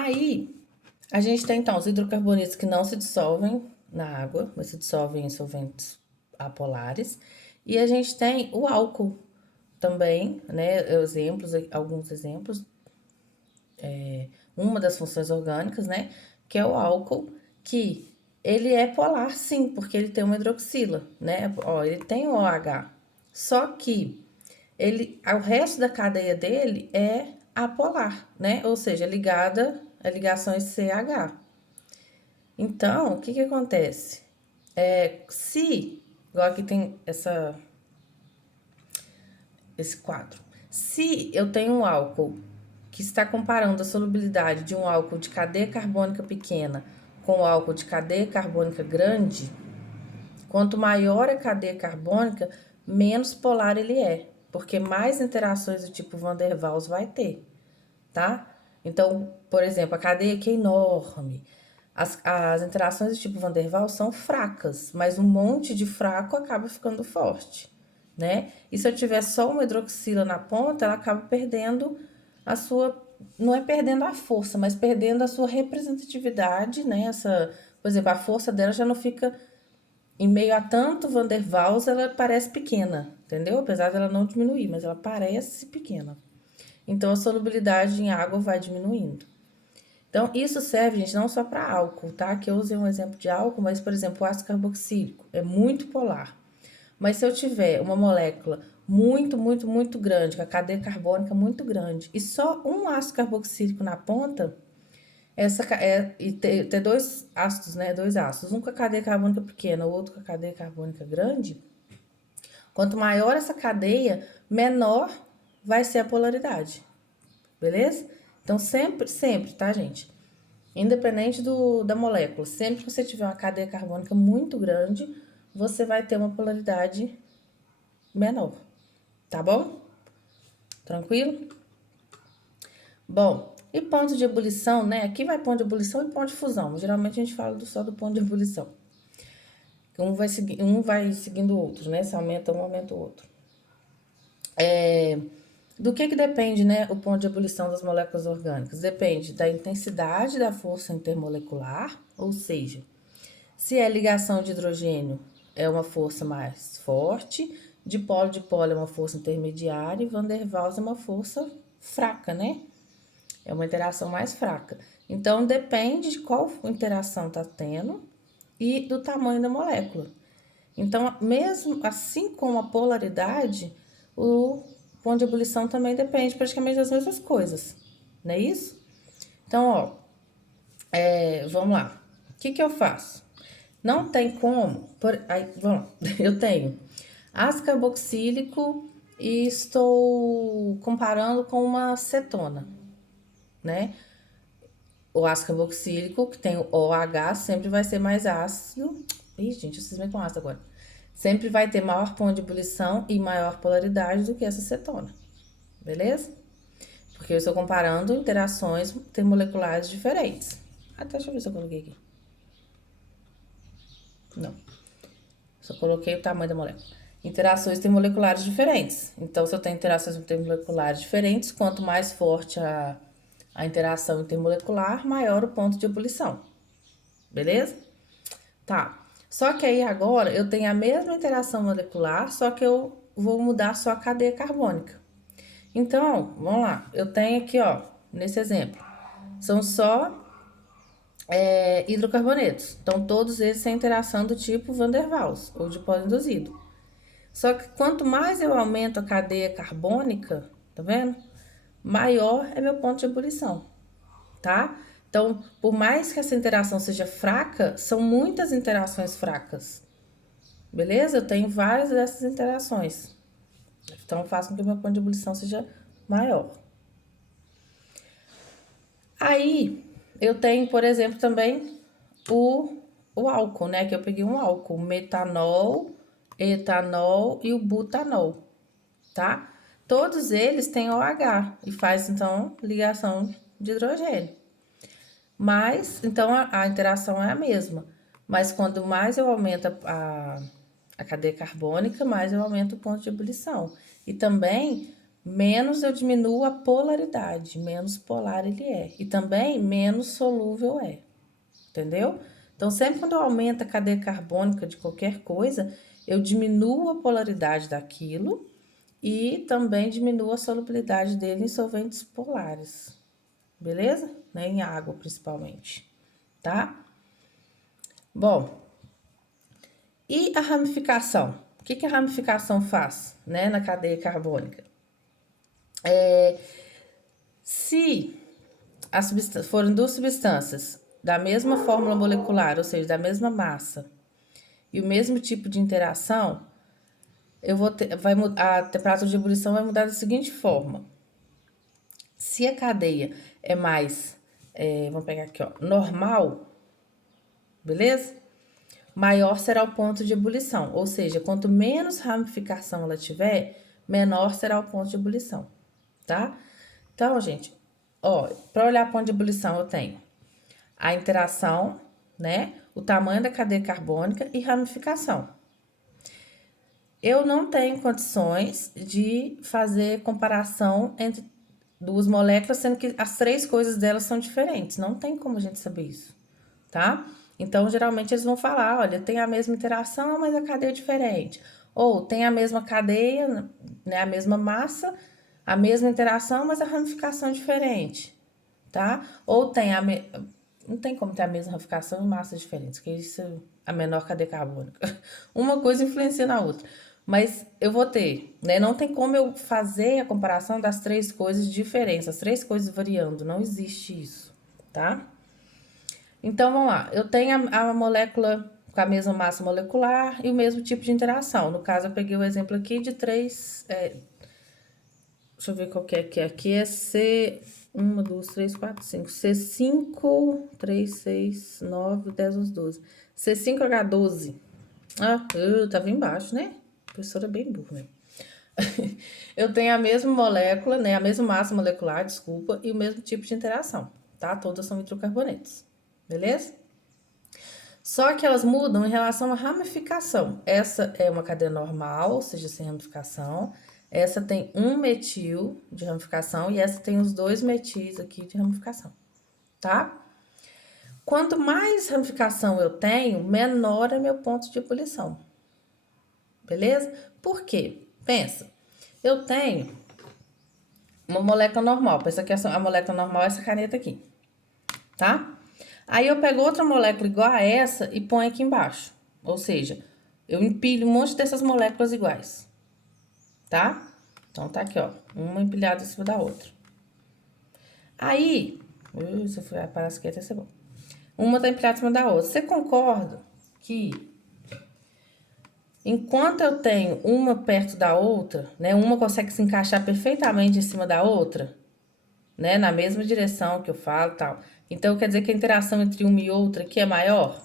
Aí, a gente tem, então, os hidrocarbonetos que não se dissolvem na água, mas se dissolvem em solventes apolares. E a gente tem o álcool também, né? Exemplos, alguns exemplos. Uma das funções orgânicas, né? Que é o álcool, que ele é polar, sim, porque ele tem uma hidroxila, né? Ó, ele tem o OH. Só que o resto da cadeia dele é apolar, né? Ou seja, ligada a ligações CH. Então, o que que acontece? Igual aqui tem esse quadro. Se eu tenho um álcool que está comparando a solubilidade de um álcool de cadeia carbônica pequena com o álcool de cadeia carbônica grande, quanto maior a cadeia carbônica, menos polar ele é, porque mais interações do tipo Van der Waals vai ter, tá? Então, por exemplo, a cadeia que é enorme, as interações do tipo Van der Waals são fracas, mas um monte de fraco acaba ficando forte, né? E se eu tiver só uma hidroxila na ponta, ela acaba perdendo a sua, não é perdendo a força, mas perdendo a sua representatividade, né? Por exemplo, a força dela já não fica em meio a tanto Van der Waals, ela parece pequena, entendeu? Apesar dela não diminuir, mas ela parece pequena. Então a solubilidade em água vai diminuindo. Então, isso serve, gente, não só para álcool, tá? Que eu usei um exemplo de álcool, mas, por exemplo, o ácido carboxílico é muito polar. Mas se eu tiver uma molécula muito grande, com a cadeia carbônica muito grande, e só um ácido carboxílico na ponta, e ter dois ácidos, né? Dois ácidos, um com a cadeia carbônica pequena, o outro com a cadeia carbônica grande. Quanto maior essa cadeia, menor vai ser a polaridade. Beleza? Então, sempre, tá, gente? Independente da molécula, sempre que você tiver uma cadeia carbônica muito grande, você vai ter uma polaridade menor, tá bom? Tranquilo? Bom, e ponto de ebulição, né? Aqui vai ponto de ebulição e ponto de fusão. Geralmente a gente fala só do ponto de ebulição. Um vai seguindo o outro, né? Se aumenta um, aumenta o outro. Do que depende, né, o ponto de ebulição das moléculas orgânicas? Depende da intensidade da força intermolecular, ou seja, se é ligação de hidrogênio é uma força mais forte, dipolo é uma força intermediária e Van der Waals é uma força fraca, né? É uma interação mais fraca. Então, depende de qual interação está tendo e do tamanho da molécula. Então, mesmo assim como a polaridade, o ponto de ebulição também depende praticamente das mesmas coisas, não é isso? Então, ó, vamos lá. O que eu faço? Não tem como. Vamos lá. Eu tenho ácido carboxílico e estou comparando com uma cetona, né? O ácido carboxílico, que tem o OH, sempre vai ser mais ácido. Ih, gente, eu cismei com ácido agora. Sempre vai ter maior ponto de ebulição e maior polaridade do que essa cetona. Beleza? Porque eu estou comparando interações intermoleculares diferentes. Até deixa eu ver se eu coloquei aqui. Não. Só coloquei o tamanho da molécula. Interações intermoleculares diferentes. Então, se eu tenho interações intermoleculares diferentes, quanto mais forte a interação intermolecular, maior o ponto de ebulição. Beleza? Tá. Só que aí agora eu tenho a mesma interação molecular, só que eu vou mudar só a cadeia carbônica. Então, vamos lá. Eu tenho aqui, ó, nesse exemplo, são só hidrocarbonetos. Então, todos eles têm interação do tipo Van der Waals, ou de polo induzido. Só que quanto mais eu aumento a cadeia carbônica, tá vendo? Maior é meu ponto de ebulição, tá? Então, por mais que essa interação seja fraca, são muitas interações fracas. Beleza? Eu tenho várias dessas interações. Então, faz com que o meu ponto de ebulição seja maior. Aí, eu tenho, por exemplo, também o álcool, né? Que eu peguei um álcool, metanol, etanol e o butanol, tá? Todos eles têm OH e faz, então, ligação de hidrogênio. Mas, então, a interação é a mesma. Mas quando mais eu aumento a cadeia carbônica, mais eu aumento o ponto de ebulição. E também menos eu diminuo a polaridade, menos polar ele é. E também menos solúvel é, entendeu? Então, sempre quando eu aumento a cadeia carbônica de qualquer coisa, eu diminuo a polaridade daquilo e também diminuo a solubilidade dele em solventes polares, beleza? Né? Em água, principalmente, tá? Bom, e a ramificação? O que a ramificação faz, né, na cadeia carbônica? Se forem duas substâncias da mesma fórmula molecular, ou seja, da mesma massa, e o mesmo tipo de interação, a temperatura de ebulição vai mudar da seguinte forma. Se a cadeia é mais, vamos pegar aqui, ó, normal, beleza? Maior será o ponto de ebulição, ou seja, quanto menos ramificação ela tiver, menor será o ponto de ebulição, tá? Então, gente, ó, para olhar ponto de ebulição eu tenho a interação, né? O tamanho da cadeia carbônica e ramificação. Eu não tenho condições de fazer comparação entre duas moléculas, sendo que as três coisas delas são diferentes. Não tem como a gente saber isso, tá? Então, geralmente eles vão falar, olha, tem a mesma interação, mas a cadeia é diferente. Ou tem a mesma cadeia, né, a mesma massa, a mesma interação, mas a ramificação é diferente, tá? Ou tem não tem como ter a mesma ramificação e massas diferentes, porque isso é a menor cadeia carbônica. Uma coisa influencia na outra. Mas eu vou ter, né? Não tem como eu fazer a comparação das três coisas diferentes, as três coisas variando, não existe isso, tá? Então, vamos lá. Eu tenho a molécula com a mesma massa molecular e o mesmo tipo de interação. No caso, eu peguei o exemplo aqui de três... deixa eu ver qual que é aqui. Aqui é C... 1, 2, 3, 4, 5. C5, 3, 6, 9, 10, 11, 12. C5H12. Ah, tava embaixo, né? A professora é bem burra, né? Eu tenho a mesma molécula, né? A mesma massa molecular, desculpa, e o mesmo tipo de interação, tá? Todas são hidrocarbonetos, beleza? Só que elas mudam em relação à ramificação. Essa é uma cadeia normal, ou seja, sem ramificação. Essa tem um metil de ramificação e essa tem os dois metis aqui de ramificação, tá? Quanto mais ramificação eu tenho, menor é meu ponto de ebulição. Beleza? Por quê? Pensa, eu tenho uma molécula normal. Pensa que a molécula normal é essa caneta aqui, tá? Aí eu pego outra molécula igual a essa e ponho aqui embaixo. Ou seja, eu empilho um monte dessas moléculas iguais, tá? Então tá aqui, ó, uma empilhada em cima da outra. Aí, se eu for parece que até ser bom. Uma tá empilhada em cima da outra. Você concorda que enquanto eu tenho uma perto da outra, né, uma consegue se encaixar perfeitamente em cima da outra, né, na mesma direção que eu falo, tal. Então quer dizer que a interação entre uma e outra aqui é maior?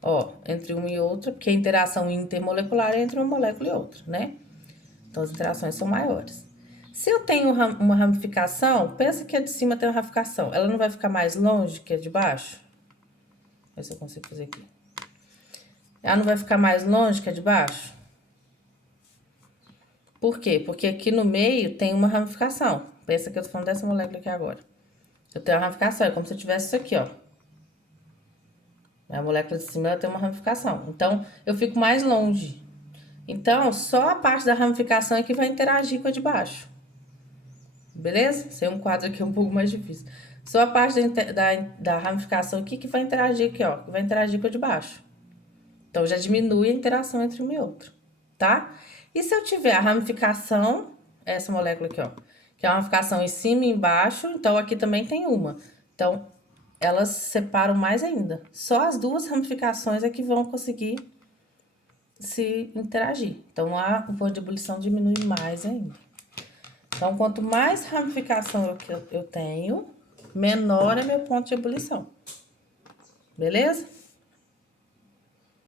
Ó, entre uma e outra, porque a interação intermolecular é entre uma molécula e outra, né? Então as interações são maiores. Se eu tenho uma ramificação, pensa que a de cima tem uma ramificação, ela não vai ficar mais longe que a de baixo? Vê se eu consigo fazer aqui. Ela não vai ficar mais longe que a de baixo? Por quê? Porque aqui no meio tem uma ramificação. Pensa que eu tô falando dessa molécula aqui agora. Eu tenho uma ramificação, é como se eu tivesse isso aqui, ó. A molécula de cima ela tem uma ramificação. Então, eu fico mais longe. Então, só a parte da ramificação é que vai interagir com a de baixo. Beleza? Esse é um quadro aqui um pouco mais difícil. Só a parte da ramificação aqui que vai interagir aqui, ó. Que vai interagir com a de baixo. Então, já diminui a interação entre uma e outra, tá? E se eu tiver a ramificação, essa molécula aqui, ó, que é uma ramificação em cima e embaixo, então aqui também tem uma. Então, elas separam mais ainda. Só as duas ramificações é que vão conseguir se interagir. Então, o ponto de ebulição diminui mais ainda. Então, quanto mais ramificação eu tenho, menor é meu ponto de ebulição. Beleza?